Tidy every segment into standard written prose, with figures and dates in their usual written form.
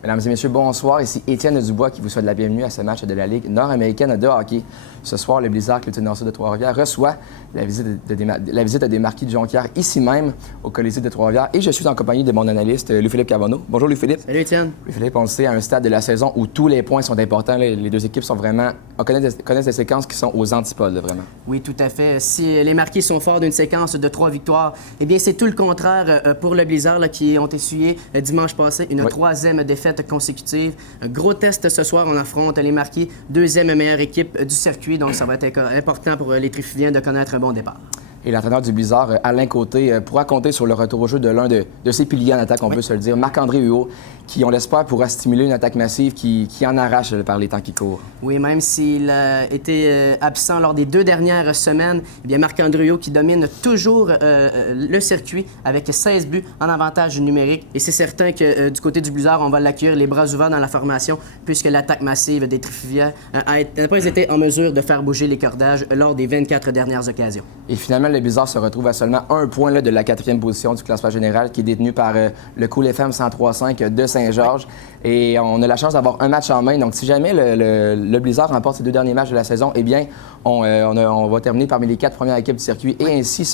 Mesdames et messieurs, bonsoir. Ici Étienne Dubois qui vous souhaite la bienvenue à ce match de la Ligue nord-américaine de hockey. Ce soir, le Blizzard Clôture Nord-Sud de Trois-Rivières reçoit la visite des Marquis de Jonquière ici même au Colisée de Trois-Rivières. Et je suis en compagnie de mon analyste, Louis-Philippe Cavanaugh. Bonjour Louis-Philippe. Salut Étienne. Louis-Philippe, on le sait, à un stade de la saison où tous les points sont importants, là, les deux équipes sont vraiment... connaissent des séquences qui sont aux antipodes, là, vraiment. Oui, tout à fait. Si les Marquis sont forts d'une séquence de 3 victoires, eh bien, c'est tout le contraire pour le Blizzard là, qui ont essuyé dimanche passé une troisième défaite consécutive. Un gros test ce soir, on affronte les Marquis, deuxième meilleure équipe du circuit, donc ça va être important pour les Trifuviens de connaître un bon départ. Et l'entraîneur du Blizzard, Alain Côté, pourra compter sur le retour au jeu de l'un de ses piliers en attaque, on peut se le dire, Marc-André Huot, qui, on l'espère, pourra stimuler une attaque massive qui en arrache par les temps qui courent. Oui, même s'il a été absent lors des 2 dernières semaines, eh bien Marc-André Huot qui domine toujours le circuit avec 16 buts en avantage numérique. Et c'est certain que du côté du Blizzard, on va l'accueillir les bras ouverts dans la formation puisque l'attaque massive des Trifuviens n'a pas été en mesure de faire bouger les cordages lors des 24 dernières occasions. Et finalement, le Blizzard se retrouve à seulement 1 point là, de la 4e position du classement général qui est détenu par le Cool FM 103.5 de Saint-Georges. Et on a la chance d'avoir un match en main. Donc, si jamais le Blizzard remporte ses 2 derniers matchs de la saison, eh bien, on va terminer parmi les 4 premières équipes du circuit et ainsi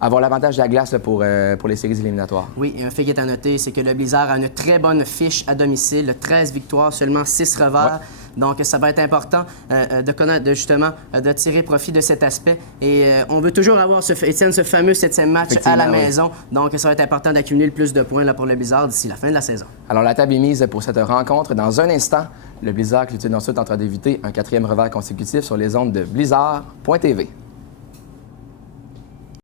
avoir l'avantage de la glace là, pour les séries éliminatoires. Oui, et un fait qui est à noter, c'est que le Blizzard a une très bonne fiche à domicile, 13 victoires, seulement 6 revers. Ouais. Donc, ça va être important de connaître, justement, de tirer profit de cet aspect. Et on veut toujours avoir, Étienne, ce fameux 7e match à la maison. Oui. Donc, ça va être important d'accumuler le plus de points là, pour le Blizzard d'ici la fin de la saison. Alors, la table est mise pour cette rencontre. Dans un instant, le Blizzard Clôture Nord-Sud est en train d'éviter un 4e revers consécutif sur les ondes de blizzard.tv.